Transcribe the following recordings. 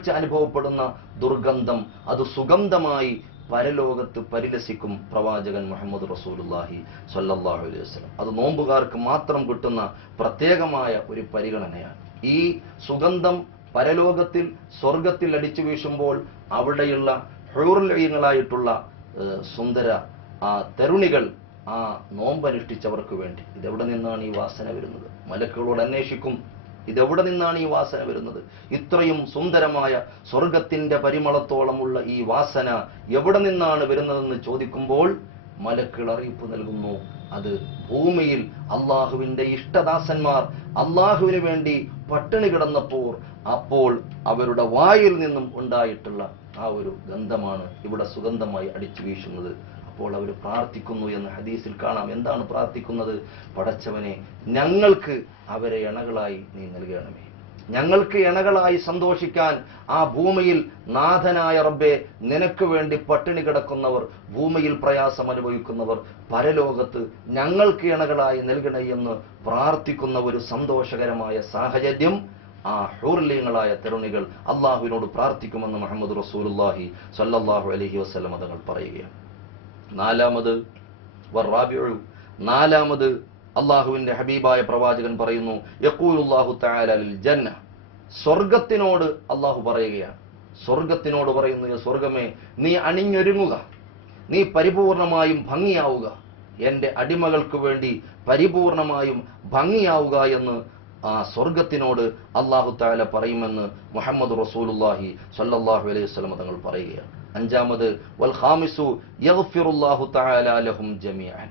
വെച്ച് അനുഭവപ്പെടുന്ന ദുർഗന്ധം അത് സുഗന്ധമായി പരലോകത്ത് പരിലസിക്കും പ്രവാചകൻ മുഹമ്മദ് റസൂലുള്ളാഹി സ്വല്ലല്ലാഹു അലൈഹി വസല്ലം. അത് നോമ്പുകാർക്ക് മാത്രം കിട്ടുന്ന പ്രത്യേകമായ ഒരു പരിഗണനയാണ്. ഈ സുഗന്ധം പരലോകത്തിൽ സ്വർഗത്തിൽ അടിച്ചു വീശുമ്പോൾ അവിടെയുള്ള ഹൂറുൽ ഐനുകളായിട്ടുള്ള സുന്ദര തരുണികൾ ആ നോമ്പനുഷ്ഠിച്ചവർക്ക് വേണ്ടി ഇതെവിടെ നിന്നാണ് ഈ വാസന വരുന്നത്? മലക്കുകളോട് അന്വേഷിക്കും, ഇതെവിടെ നിന്നാണ് ഈ വാസന വരുന്നത്? ഇത്രയും സുന്ദരമായ സ്വർഗത്തിന്റെ പരിമളത്തോളമുള്ള ഈ വാസന എവിടെ നിന്നാണ് വരുന്നതെന്ന് ചോദിക്കുമ്പോൾ മലക്കുകൾ അറിയിപ്പ് നൽകുന്നു, അത് ഭൂമിയിൽ അള്ളാഹുവിന്റെ ഇഷ്ടദാസന്മാർ അള്ളാഹുവിന് വേണ്ടി പട്ടിണി അപ്പോൾ അവരുടെ വായിൽ നിന്നും ഉണ്ടായിട്ടുള്ള ആ ഒരു ഗന്ധമാണ് ഇവിടെ സുഗന്ധമായി അടിച്ചു വീശുന്നത്. അപ്പോൾ അവർ പ്രാർത്ഥിക്കുന്നു എന്ന് ഹദീസിൽ കാണാം. എന്താണ് പ്രാർത്ഥിക്കുന്നത്? പടച്ചവനെ, ഞങ്ങൾക്ക് അവരെ ഇണകളായി നീ നൽകണമേ, ഞങ്ങൾക്ക് ഇണകളായി സന്തോഷിക്കാൻ ആ ഭൂമിയിൽ നാഥനായ റബ്ബേ, നിനക്ക് വേണ്ടി പട്ടിണി കിടക്കുന്നവർ, ഭൂമിയിൽ പ്രയാസം അനുഭവിക്കുന്നവർ പരലോകത്ത് ഞങ്ങൾക്ക് ഇണകളായി നൽകണേ എന്ന് പ്രാർത്ഥിക്കുന്ന ഒരു സന്തോഷകരമായ സാഹചര്യം ആ ഹൂർലീങ്ങളായ തരുണികൾ അള്ളാഹുവിനോട് പ്രാർത്ഥിക്കുമെന്ന് മുഹമ്മദ് റസൂലുള്ളാഹി സ്വല്ലല്ലാഹു അലൈഹി വസല്ലം തങ്ങൾ പറയുകയാണ്. നാലാമത് അള്ളാഹുവിന്റെ ഹബീബായ പ്രവാചകൻ പറയുന്നു, യഖൂലുല്ലാഹു തആല ലിൽ ജന്ന, സ്വർഗത്തിനോട് അള്ളാഹു പറയുകയാണ്. സ്വർഗത്തിനോട് പറയുന്നു, സ്വർഗമേ, നീ അണിഞ്ഞൊരുങ്ങുക, നീ പരിപൂർണമായും ഭംഗിയാവുക, എന്റെ അടിമകൾക്ക് വേണ്ടി പരിപൂർണമായും ഭംഗിയാവുക എന്ന് ആ സ്വർഗത്തിനോട് അള്ളാഹു തആല പറയുമെന്ന് മുഹമ്മദ് റസൂലുള്ളാഹി സ്വല്ലല്ലാഹു അലൈഹി വസല്ലം തങ്ങൾ പറയുകയാണ്. അഞ്ചാമത് വൽ ഖാമിസു യഗ്ഫിറുല്ലാഹു തആല ലഹും ജമീഅൻ,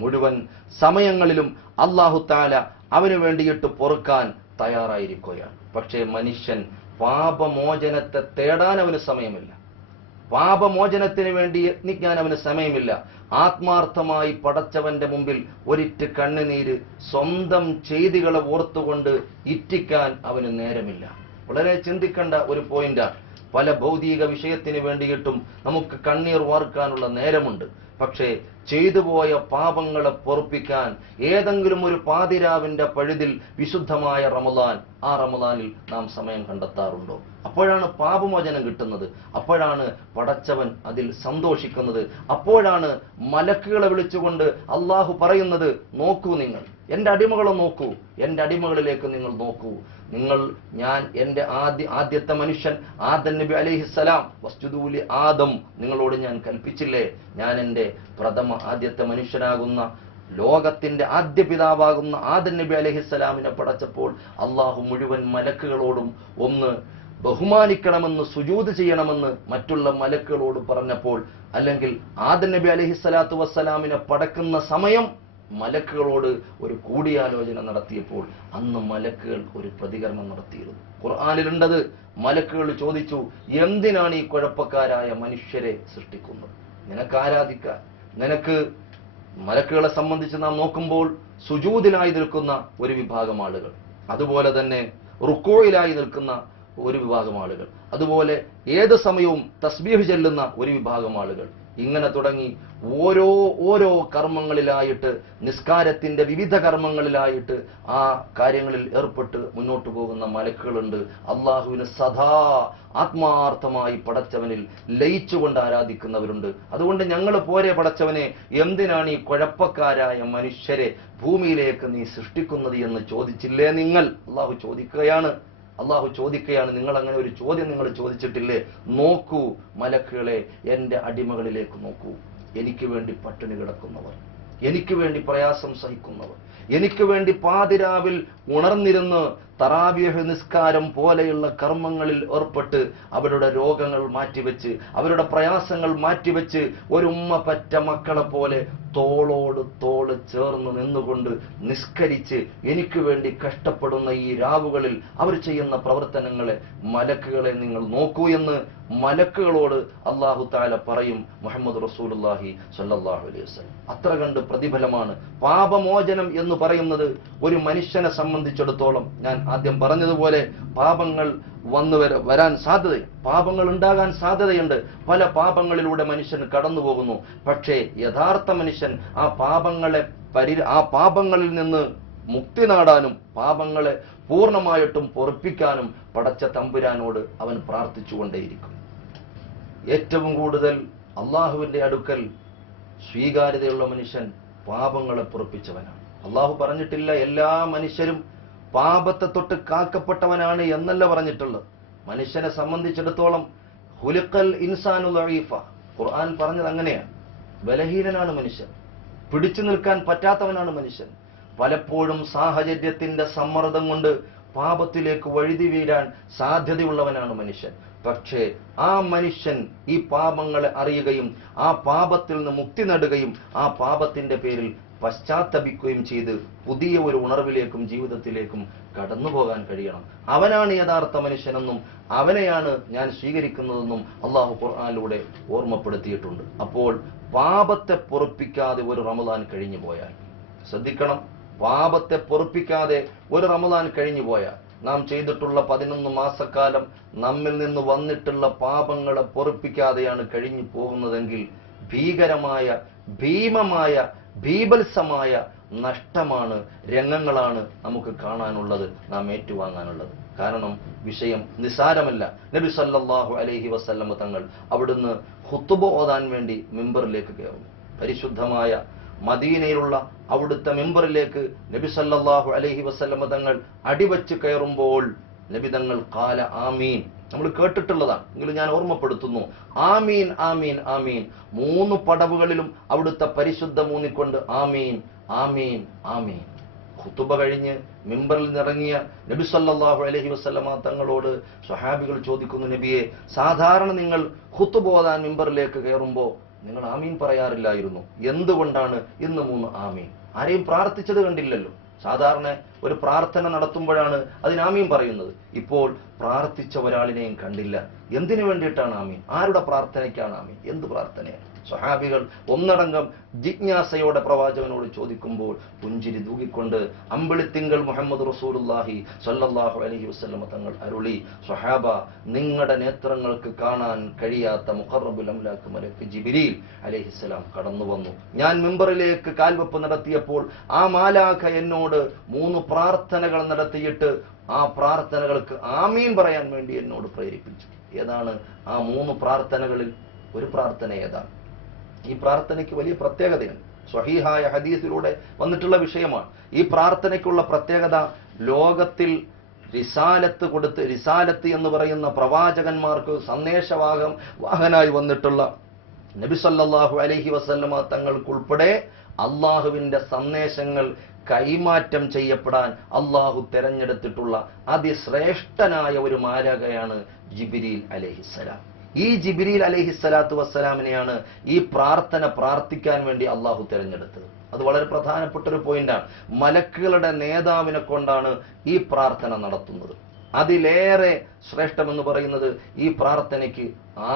മുഴുവൻ സമയങ്ങളിലും അള്ളാഹു തആല അവന് വേണ്ടിയിട്ട് പൊറുക്കാൻ തയ്യാറായിരിക്കുകയാണ്. പക്ഷേ മനുഷ്യൻ പാപമോചനത്തെ തേടാൻ അവന് സമയമില്ല, പാപമോചനത്തിന് വേണ്ടി യത്നിക്കാൻ അവന് സമയമില്ല. ആത്മാർത്ഥമായി പടച്ചവന്റെ മുമ്പിൽ ഒരിറ്റ് കണ്ണുനീര് സ്വന്തം ചെയ്തികളെ ഓർത്തുകൊണ്ട് ഇറ്റിക്കാൻ അവന് നേരമില്ല. വളരെ ചിന്തിക്കേണ്ട ഒരു പോയിന്റാണ്. പല ഭൗതിക വിഷയത്തിന് വേണ്ടിയിട്ടും നമുക്ക് കണ്ണീർ വാർക്കാനുള്ള നേരമുണ്ട്. പക്ഷേ ചെയ്തുപോയ പാപങ്ങളെ പൊറുപ്പിക്കാൻ ഏതെങ്കിലും ഒരു പാതിരാവിന്റെ പഴുതിൽ വിശുദ്ധമായ റമദാൻ, ആ റമദാനിൽ നാം സമയം കണ്ടെത്താറുണ്ടോ? അപ്പോഴാണ് പാപമോചനം കിട്ടുന്നത്, അപ്പോഴാണ് പടച്ചവൻ അതിൽ സന്തോഷിക്കുന്നത്, അപ്പോഴാണ് മലക്കുകളെ വിളിച്ചുകൊണ്ട് അള്ളാഹു പറയുന്നത്, നോക്കൂ, നിങ്ങൾ എന്റെ അടിമകളെ നോക്കൂ, എന്റെ അടിമകളിലേക്ക് നിങ്ങൾ നോക്കൂ. ഞാൻ എന്റെ ആദ്യത്തെ മനുഷ്യൻ ആദം നബി അലൈഹിസ്സലാം, വസ്ജുദൂ ലി ആദം, നിങ്ങളോട് ഞാൻ കൽപ്പിച്ചില്ലേ, ഞാൻ എന്റെ ആദ്യത്തെ മനുഷ്യനാകുന്ന ലോകത്തിന്റെ ആദ്യ പിതാവാകുന്ന ആദം നബി അലൈഹിസ്സലാമിനെ പടച്ചപ്പോൾ അള്ളാഹു മുഴുവൻ മലക്കുകളോടും ഒന്ന് ബഹുമാനിക്കണമെന്ന്, സുജൂദ് ചെയ്യണമെന്ന് മറ്റുള്ള മലക്കുകളോട് പറഞ്ഞപ്പോൾ, അല്ലെങ്കിൽ ആദം നബി അലൈഹിസ്സലാത്തു വസ്സലാമിനെ പടക്കുന്ന സമയം മലക്കുകളോട് ഒരു കൂടിയാലോചന നടത്തിയപ്പോൾ അന്ന് മലക്കുകൾ ഒരു പ്രതികരണം നടത്തിയിരുന്നു. ഖുർആനിലുണ്ടത്. മലക്കുകൾ ചോദിച്ചു, എന്തിനാണ് ഈ കുഴപ്പക്കാരായ മനുഷ്യരെ സൃഷ്ടിക്കുന്നത്? നിനക്ക് ആരാധിക്കാൻ, നിനക്ക് മലക്കുകളെ സംബന്ധിച്ച് നാം നോക്കുമ്പോൾ സുജൂദിലായി നിൽക്കുന്ന ഒരു വിഭാഗം ആളുകൾ, അതുപോലെ തന്നെ റുക്കോയിലായി നിൽക്കുന്ന ഒരു വിഭാഗം ആളുകൾ, അതുപോലെ ഏത് സമയവും തസ്ബീഹ് ചെല്ലുന്ന ഒരു വിഭാഗം ആളുകൾ, ഇങ്ങനെ തുടങ്ങി ഓരോ കർമ്മങ്ങളിലായിട്ട്, നിസ്കാരത്തിന്റെ വിവിധ കർമ്മങ്ങളിലായിട്ട് ആ കാര്യങ്ങളിൽ ഏർപ്പെട്ട് മുന്നോട്ട് പോകുന്ന മലക്കുകളുണ്ട്. അള്ളാഹുവിന് സദാ ആത്മാർത്ഥമായി പടച്ചവനിൽ ലയിച്ചുകൊണ്ട് ആരാധിക്കുന്നവരുണ്ട്. അതുകൊണ്ട് ഞങ്ങൾ പോരെ പടച്ചവനെ, എന്തിനാണ് ഈ കുഴപ്പക്കാരായ മനുഷ്യരെ ഭൂമിയിലേക്ക് നീ സൃഷ്ടിക്കുന്നത് എന്ന് ചോദിച്ചില്ലേ നിങ്ങൾ? അള്ളാഹു ചോദിക്കുകയാണ്, നിങ്ങൾ അങ്ങനെ ഒരു ചോദ്യം നിങ്ങൾ ചോദിച്ചിട്ടില്ലേ? നോക്കൂ മലക്കുകളെ, എന്റെ അടിമകളിലേക്ക് നോക്കൂ. എനിക്ക് വേണ്ടി പട്ടിണി കിടക്കുന്നവർ, എനിക്ക് വേണ്ടി പ്രയാസം സഹിക്കുന്നവർ, എനിക്ക് വേണ്ടി പാതിരാവിൽ ഉണർന്നിരുന്ന് തറാവീഹ് നിസ്കാരം പോലെയുള്ള കർമ്മങ്ങളിൽ ഏർപ്പെട്ട് അവരുടെ രോഗങ്ങൾ മാറ്റിവെച്ച്, അവരുടെ പ്രയാസങ്ങൾ മാറ്റിവെച്ച്, ഒരു ഉമ്മ പറ്റ മക്കളെ പോലെ തോളോട് തോള് ചേർന്ന് നിന്നുകൊണ്ട് നിസ്കരിച്ച് എനിക്ക് വേണ്ടി കഷ്ടപ്പെടുന്ന ഈ രാവുകളിൽ അവർ ചെയ്യുന്ന പ്രവർത്തനങ്ങളെ, മലക്കുകളെ നിങ്ങൾ നോക്കൂ എന്ന് മലക്കുകളോട് അല്ലാഹു തആല പറയും മുഹമ്മദ് റസൂലുള്ളാഹി സ്വല്ലല്ലാഹു അലൈഹി വസല്ലം. അത്ര കണ്ട് പ്രതിഫലമാണ് പാപമോചനം എന്ന് പറയുന്നത്. ഒരു മനുഷ്യനെ സംബന്ധിച്ചിടത്തോളം ഞാൻ ആദ്യം പറഞ്ഞതുപോലെ പാപങ്ങൾ വരാൻ സാധ്യതയുണ്ട്, പാപങ്ങൾ ഉണ്ടാകാൻ സാധ്യതയുണ്ട്. പല പാപങ്ങളിലൂടെ മനുഷ്യൻ കടന്നു പോകുന്നു. പക്ഷേ യഥാർത്ഥ മനുഷ്യൻ ആ പാപങ്ങളിൽ നിന്ന് മുക്തി നേടാനും പാപങ്ങളെ പൂർണ്ണമായിട്ടും പൊറുപ്പിക്കാനും പടച്ച തമ്പുരാനോട് അവൻ പ്രാർത്ഥിച്ചുകൊണ്ടേയിരിക്കും. ഏറ്റവും കൂടുതൽ അള്ളാഹുവിന്റെ അടുക്കൽ സ്വീകാര്യതയുള്ള മനുഷ്യൻ പാപങ്ങളെ പൊറുപ്പിച്ചവനാണ്. അള്ളാഹു പറഞ്ഞിട്ടില്ല എല്ലാ മനുഷ്യരും പാപത്തെ തൊട്ട് കാക്കപ്പെട്ടവനാണ് എന്നല്ല പറഞ്ഞിട്ടുള്ളത്. മനുഷ്യനെ സംബന്ധിച്ചിടത്തോളം ഖുലിഖൽ ഇൻസാനു ദഈഫ, ഖുർആൻ പറഞ്ഞത് അങ്ങനെയാണ്. ബലഹീനനാണ് മനുഷ്യൻ, പിടിച്ചു നിൽക്കാൻ പറ്റാത്തവനാണ് മനുഷ്യൻ. പലപ്പോഴും സാഹചര്യത്തിന്റെ സമ്മർദ്ദം കൊണ്ട് പാപത്തിലേക്ക് വഴുതി വീഴാൻ സാധ്യതയുള്ളവനാണ് മനുഷ്യൻ. പക്ഷേ ആ മനുഷ്യൻ ഈ പാപങ്ങളെ അറിയുകയും ആ പാപത്തിൽ നിന്ന് മുക്തി നേടുകയും ആ പാപത്തിന്റെ പേരിൽ പശ്ചാത്തപിക്കുകയും ചെയ്ത് പുതിയ ഒരു ഉണർവിലേക്കും ജീവിതത്തിലേക്കും കടന്നു പോകാൻ കഴിയണം. അവനാണ് യഥാർത്ഥ മനുഷ്യനെന്നും അവനെയാണ് ഞാൻ സ്വീകരിക്കുന്നതെന്നും അള്ളാഹു ഖുർആനിലൂടെ ഓർമ്മപ്പെടുത്തിയിട്ടുണ്ട്. അപ്പോൾ പാപത്തെ പൊറുപ്പിക്കാതെ ഒരു റമദാൻ കഴിഞ്ഞു പോയാൽ, ശ്രദ്ധിക്കണം, പാപത്തെ പൊറുപ്പിക്കാതെ ഒരു റമദാൻ കഴിഞ്ഞു പോയാൽ, നാം ചെയ്തിട്ടുള്ള 11 മാസക്കാലം നമ്മിൽ നിന്ന് വന്നിട്ടുള്ള പാപങ്ങളെ പൊറുപ്പിക്കാതെയാണ് കഴിഞ്ഞു പോകുന്നതെങ്കിൽ ഭീകരമായ ഭീമമായ ഭീഭത്സമായ നഷ്ടമാണ്, രംഗങ്ങളാണ് നമുക്ക് കാണാനുള്ളത്, നാം ഏറ്റുവാങ്ങാനുള്ളത്. കാരണം വിഷയം നിസാരമല്ല. നബി സല്ലല്ലാഹു അലൈഹി വസല്ലമ തങ്ങൾ അവിടുന്ന് ഖുതുബ ഓതാൻ വേണ്ടി മിമ്പറിലേക്ക് കയറുന്നു. പരിശുദ്ധമായ മദീനയിലുള്ള അവിടുത്തെ മിമ്പറിലേക്ക് നബി സല്ലല്ലാഹു അലൈഹി വസല്ലമ തങ്ങൾ അടിവച്ച് കയറുമ്പോൾ നബി തങ്ങൾ ഖാല ആമീൻ, നമ്മൾ കേട്ടിട്ടുള്ളതാണ് എങ്കിലും ഞാൻ ഓർമ്മപ്പെടുത്തുന്നു, ആമീൻ ആമീൻ ആമീൻ. 3 പടവുകളിലും അവിടുത്തെ പരിശുദ്ധ മൂന്നിക്കൊണ്ട് ആമീൻ ആമീൻ ആമീൻ. ഖുതുബ കഴിഞ്ഞ് മിമ്പറിൽ നിറങ്ങിയ നബി സല്ലല്ലാഹു അലൈഹി വസല്ലമ തങ്ങളോട് സ്വഹാബികൾ ചോദിക്കുന്നു, നബിയെ, സാധാരണ നിങ്ങൾ ഖുതുബ ഓതാൻ മിമ്പറിലേക്ക് കയറുമ്പോൾ നിങ്ങൾ ആമീൻ പറയാറില്ലായിരുന്നു, എന്തുകൊണ്ടാണ് ഇന്ന് 3 ആമീൻ? ആരെയും പ്രാർത്ഥിച്ചത് കണ്ടില്ലല്ലോ. സാധാരണ ഒരു പ്രാർത്ഥന നടത്തുമ്പോഴാണ് അതിന് ആമീൻ പറയുന്നത്. ഇപ്പോൾ പ്രാർത്ഥിച്ച ഒരാളിനെയും കണ്ടില്ല. എന്തിനു വേണ്ടിയിട്ടാണ് ആമീൻ? ആരുടെ പ്രാർത്ഥനയ്ക്കാണ് ആമീൻ? എന്ത് പ്രാർത്ഥനയാണ്? സ്വഹാബികൾ ഒന്നടങ്കം ജിജ്ഞാസയോടെ പ്രവാചകനോട് ചോദിക്കുമ്പോൾ പുഞ്ചിരി തൂകിക്കൊണ്ട് അമ്പിളിത്തിങ്കൾ മുഹമ്മദ് റസൂലുള്ളാഹി സ്വല്ലല്ലാഹു അലൈഹി വസല്ലമ തങ്ങൾ അരുളി, സ്വഹാബ, നിങ്ങളുടെ നേത്രങ്ങൾക്ക് കാണാൻ കഴിയാത്ത മുഖറബുൽ അംലാക്ക് മലക്ക് ജിബ്രീൽ അലൈഹിസ്സലാം കടന്നു വന്നു. ഞാൻ മിമ്പറിലേക്ക് കാൽവെപ്പ് നടത്തിയപ്പോൾ ആ മാലാഖ എന്നോട് 3 പ്രാർത്ഥനകൾ നടത്തിയിട്ട് ആ പ്രാർത്ഥനകൾക്ക് ആമീൻ പറയാൻ വേണ്ടി എന്നോട് പ്രേരിപ്പിച്ചു. ഏതാണ് ആ 3 പ്രാർത്ഥനകളിൽ ഒരു പ്രാർത്ഥന ഏതാണ്? ഈ പ്രാർത്ഥനയ്ക്ക് വലിയ പ്രത്യേകതയാണ്. സ്വഹീഹായ ഹദീസിലൂടെ വന്നിട്ടുള്ള വിഷയമാണ്. ഈ പ്രാർത്ഥനയ്ക്കുള്ള പ്രത്യേകത, ലോകത്തിൽ റിസാലത്ത് എന്ന് പറയുന്ന പ്രവാചകന്മാർക്ക് വാഹനായി വന്നിട്ടുള്ള നബി സല്ലല്ലാഹു അലൈഹി വസല്ലമ തങ്ങൾക്കുൾപ്പെടെ അള്ളാഹുവിന്റെ സന്ദേശങ്ങൾ കൈമാറ്റം ചെയ്യപ്പെടാൻ അള്ളാഹു തെരഞ്ഞെടുത്തിട്ടുള്ള അതിശ്രേഷ്ഠനായ ഒരു മാലാഖയാണ് ജിബ്രീൽ അലൈഹിസ്സലാം. ഈ ജിബ്രീൽ അലൈഹിസ്സലാത്തു വസ്സലാമിനെയാണ് ഈ പ്രാർത്ഥന പ്രാർത്ഥിക്കാൻ വേണ്ടി അള്ളാഹു തെരഞ്ഞെടുത്തത്. അത് വളരെ പ്രധാനപ്പെട്ട ഒരു പോയിന്റാണ്. മലക്കുകളുടെ നേതാവിനെ കൊണ്ടാണ് ഈ പ്രാർത്ഥന നടത്തുന്നത്. അതിലേറെ ശ്രേഷ്ഠമെന്ന് പറയുന്നത് ഈ പ്രാർത്ഥനയ്ക്ക്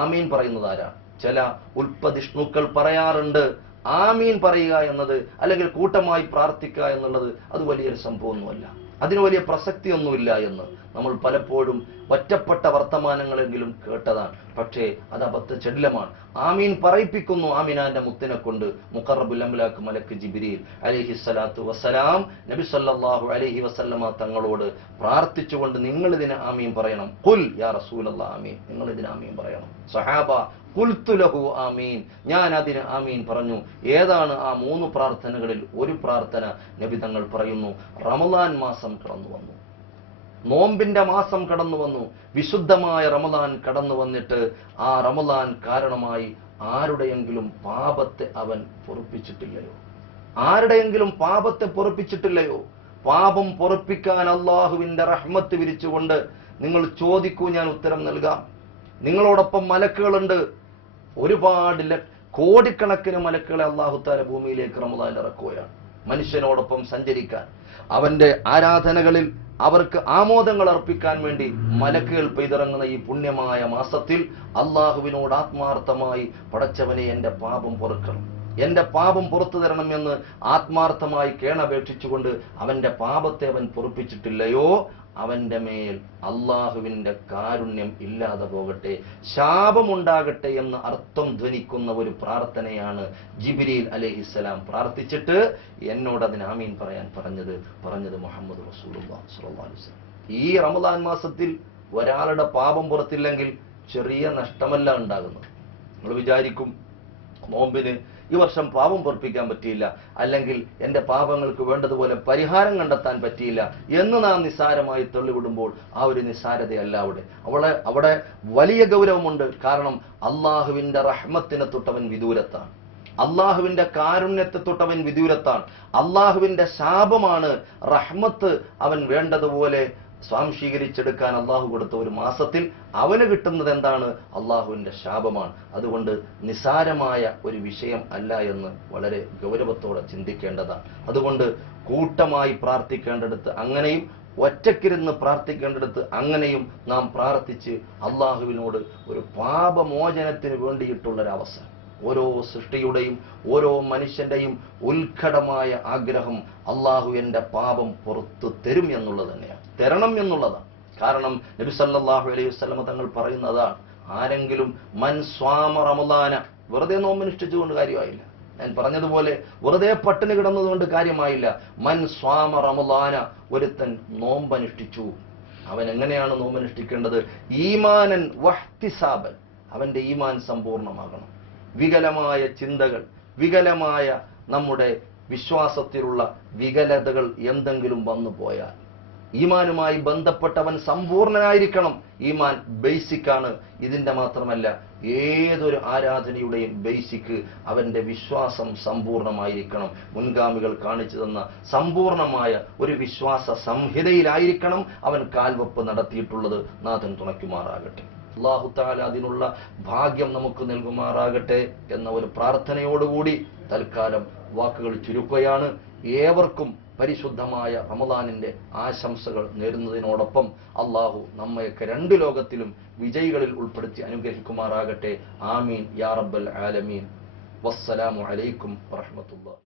ആമീൻ പറയുന്നത് ആരാണ്? ചില ഉൽപ്പതിഷ്ണുക്കൾ പറയാറുണ്ട്, ആമീൻ പറയുക എന്നത് അല്ലെങ്കിൽ കൂട്ടമായി പ്രാർത്ഥിക്കുക എന്നുള്ളത് അത് വലിയൊരു സംഭവമൊന്നുമല്ല, അതിന് വലിയ പ്രസക്തിയൊന്നുമില്ല എന്ന് നമ്മൾ പലപ്പോഴും ഒറ്റപ്പെട്ട വർത്തമാനങ്ങളെങ്കിലും കേട്ടതാണ്. പക്ഷേ അത് അബദ്ധചെല്ലമാണ്. ആമീൻ പറയിപ്പിക്കുന്നു ആമിനാന്റെ മുത്തിനെ കൊണ്ട് മുഖറബുൽ അംലാക്ക് മലക്ക് ജിബ്രീൽ അലൈഹിസ്സലാത്തു വസ്സലാം നബി സല്ലല്ലാഹു അലൈഹി വസല്ലമ തങ്ങളോട് പ്രാർത്ഥിച്ചുകൊണ്ട് നിങ്ങൾ ഇതിന് ആമീൻ പറയണം. ഖുൽ യാ റസൂലല്ലാഹ് ആമീൻ, നിങ്ങൾ ഇതിന് ആമീൻ പറയണം. സഹാബ ഖുൽതു ലഹു ആമീൻ, ഞാൻ അതിന് ആമീൻ പറഞ്ഞു. ഏതാണ് ആ 3 പ്രാർത്ഥനകളിൽ ഒരു പ്രാർത്ഥന? നബി തങ്ങൾ പറയുന്നു, റമളാൻ മാസം കടന്നു വന്നു, നോമ്പിന്റെ മാസം കടന്നു വന്നു, വിശുദ്ധമായ റമളാൻ കടന്നു വന്നിട്ട് ആ റമളാൻ കാരണമായി ആരുടെയെങ്കിലും പാപത്തെ അവൻ പൊറുപ്പിച്ചിട്ടില്ലയോ? ആരുടെയെങ്കിലും പാപത്തെ പൊറുപ്പിച്ചിട്ടില്ലയോ? പാപം പൊറുപ്പിക്കാൻ അള്ളാഹുവിന്റെ റഹ്മത്ത് വിരിച്ചുകൊണ്ട് നിങ്ങൾ ചോദിക്കൂ, ഞാൻ ഉത്തരം നൽകാം. നിങ്ങളോടൊപ്പം മലക്കുകളുണ്ട്, ഒരുപാട് കോടിക്കണക്കിന് മലക്കുകളെ അല്ലാഹു തആല ഭൂമിയിലേക്ക് റമളാനിൽ ഇറക്കുകയാണ് മനുഷ്യനോടൊപ്പം സഞ്ചരിക്കാൻ. അവന്റെ ആരാധനകളിൽ അവർക്ക് ആമോദങ്ങൾ അർപ്പിക്കാൻ വേണ്ടി മലക്കുകൾ പെയ്തിറങ്ങുന്ന ഈ പുണ്യമായ മാസത്തിൽ അള്ളാഹുവിനോട് ആത്മാർത്ഥമായി, പടച്ചവനെ എന്റെ പാപം പൊറുക്കണം, എന്റെ പാപം പുറത്തു തരണം എന്ന് ആത്മാർത്ഥമായി കേണപേക്ഷിച്ചുകൊണ്ട് അവന്റെ പാപത്തെ അവൻ പൊറുപ്പിച്ചിട്ടില്ലയോ, അവന്റെ മേൽ അള്ളാഹുവിന്റെ കാരുണ്യം ഇല്ലാതെ പോകട്ടെ, ശാപമുണ്ടാകട്ടെ എന്ന് അർത്ഥം ധ്വനിക്കുന്ന ഒരു പ്രാർത്ഥനയാണ് ജിബ്രീൽ അലൈഹിസ്സലാം പ്രാർത്ഥിച്ചിട്ട് എന്നോട് അതിന് ആമീൻ പറയാൻ പറഞ്ഞത് മുഹമ്മദ് റസൂലുള്ളാഹി സ്വല്ലല്ലാഹു അലൈഹി വസല്ലം. ഈ റമദാൻ മാസത്തിൽ ഒരാളുടെ പാപം പുറത്തില്ലെങ്കിൽ ചെറിയ നഷ്ടമല്ല ഉണ്ടാകുന്നത്. നിങ്ങൾ വിചാരിക്കും നോമ്പിന് ഈ വർഷം പാപം പൊറപ്പിക്കാൻ പറ്റിയില്ല, അല്ലെങ്കിൽ എൻ്റെ പാപങ്ങൾക്ക് വേണ്ടതുപോലെ പരിഹാരം കണ്ടെത്താൻ പറ്റിയില്ല എന്ന് നാം നിസ്സാരമായി തള്ളിവിടുമ്പോൾ ആ ഒരു നിസ്സാരതയല്ല അവിടെ വലിയ ഗൗരവമുണ്ട്. കാരണം അള്ളാഹുവിന്റെ റഹ്മത്തിനെ തൊട്ടവൻ വിദൂരത്താണ്, അള്ളാഹുവിന്റെ കാരുണ്യത്തെ തൊട്ടവൻ വിദൂരത്താണ്. അള്ളാഹുവിന്റെ ശാപമാണ് റഹ്മത്ത് അവൻ വേണ്ടതുപോലെ സ്വാംശീകരിച്ചെടുക്കാൻ അള്ളാഹു കൊടുത്ത ഒരു മാസത്തിൽ അവന് കിട്ടുന്നത് എന്താണ്? അള്ളാഹുവിന്റെ ശാപമാണ്. അതുകൊണ്ട് നിസാരമായ ഒരു വിഷയം അല്ല എന്ന് വളരെ ഗൗരവത്തോടെ ചിന്തിക്കേണ്ടതാണ്. അതുകൊണ്ട് കൂട്ടമായി പ്രാർത്ഥിക്കേണ്ടടുത്ത് അങ്ങനെയും ഒറ്റക്കിരുന്ന് പ്രാർത്ഥിക്കേണ്ടടുത്ത് അങ്ങനെയും നാം പ്രാർത്ഥിച്ച് അള്ളാഹുവിനോട് ഒരു പാപമോചനത്തിന് വേണ്ടിയിട്ടുള്ളൊരവസരം. ഓരോ സൃഷ്ടിയുടെയും ഓരോ മനുഷ്യന്റെയും ഉത്കടമായ ആഗ്രഹം അള്ളാഹു എന്റെ പാപം പുറത്തു തരും എന്നുള്ളത് തന്നെയാണ്, തരണം എന്നുള്ളതാണ്. കാരണം നബി സല്ലല്ലാഹു അലൈഹി വസല്ലം തങ്ങൾ പറയുന്നതാണ്, ആരെങ്കിലും മൻ സ്വാമ റമളാന, വെറുതെ നോമ്പനുഷ്ഠിച്ചുകൊണ്ട് കാര്യമായില്ല, ഞാൻ പറഞ്ഞതുപോലെ വെറുതെ പട്ടിണി കിടന്നതുകൊണ്ട് കാര്യമായില്ല. മൻ സ്വാമ റമളാന, ഒരുത്തൻ നോമ്പനുഷ്ഠിച്ചു. അവൻ എങ്ങനെയാണ് നോമ്പനുഷ്ഠിക്കേണ്ടത്? ഈമാനൻ വഹ്തിസാബൻ, അവന്റെ ഈമാൻ സമ്പൂർണ്ണമാകണം. വികലമായ ചിന്തകൾ, വികലമായ നമ്മുടെ വിശ്വാസത്തിലുള്ള വികലതകൾ എന്തെങ്കിലും വന്നു പോയാൽ ഈമാനുമായി ബന്ധപ്പെട്ടവൻ സമ്പൂർണനായിരിക്കണം. ഈമാൻ ബേസിക്കാണ്. ഇതിന്റെ മാത്രമല്ല, ഏതൊരു ആരാധനയുടെയും ബേസിക് അവന്റെ വിശ്വാസം സമ്പൂർണമായിരിക്കണം. മുൻഗാമികൾ കാണിച്ചു തന്ന സമ്പൂർണമായ ഒരു വിശ്വാസ സംഹിതയിലായിരിക്കണം അവൻ കാൽവെപ്പ് നടത്തിയിട്ടുള്ളത്. നാഥൻ തുണയ്ക്കുമാറാകട്ടെ. അല്ലാഹു തആല അതിനുള്ള ഭാഗ്യം നമുക്ക് നൽകുമാറാകട്ടെ എന്ന ഒരു പ്രാർത്ഥനയോടുകൂടി തൽക്കാലം വാക്കുകൾ ചുരുക്കുകയാണ്. ഏവർക്കും പരിശുദ്ധമായ റമളാനിന്റെ ആശംസകൾ നേരുന്നതിനോടൊപ്പം അല്ലാഹു നമ്മയൊക്കെ രണ്ട് ലോകത്തിലും വിജയികളിൽ ഉൾപ്പെടുത്തി അനുഗ്രഹിക്കുമാറാകട്ടെ. ആമീൻ യാ റബ്ബൽ ആലമീൻ. വസ്സലാമു അലൈക്കും വറഹ്മത്തുള്ളാഹി.